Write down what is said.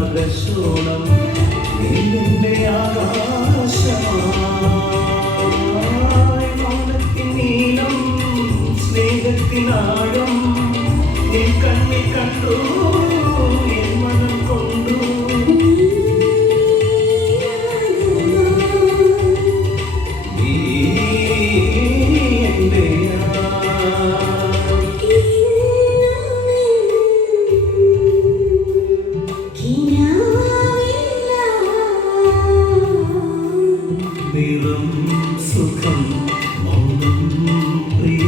ആകാശോണം നീ എന്റെ ആകാശമായി മൗനത്തിൻ നീളം സ്നേഹത്തിനാടും നീ കണ്ണി കണ്ടു സുഖം മൗനം പ്രിയ.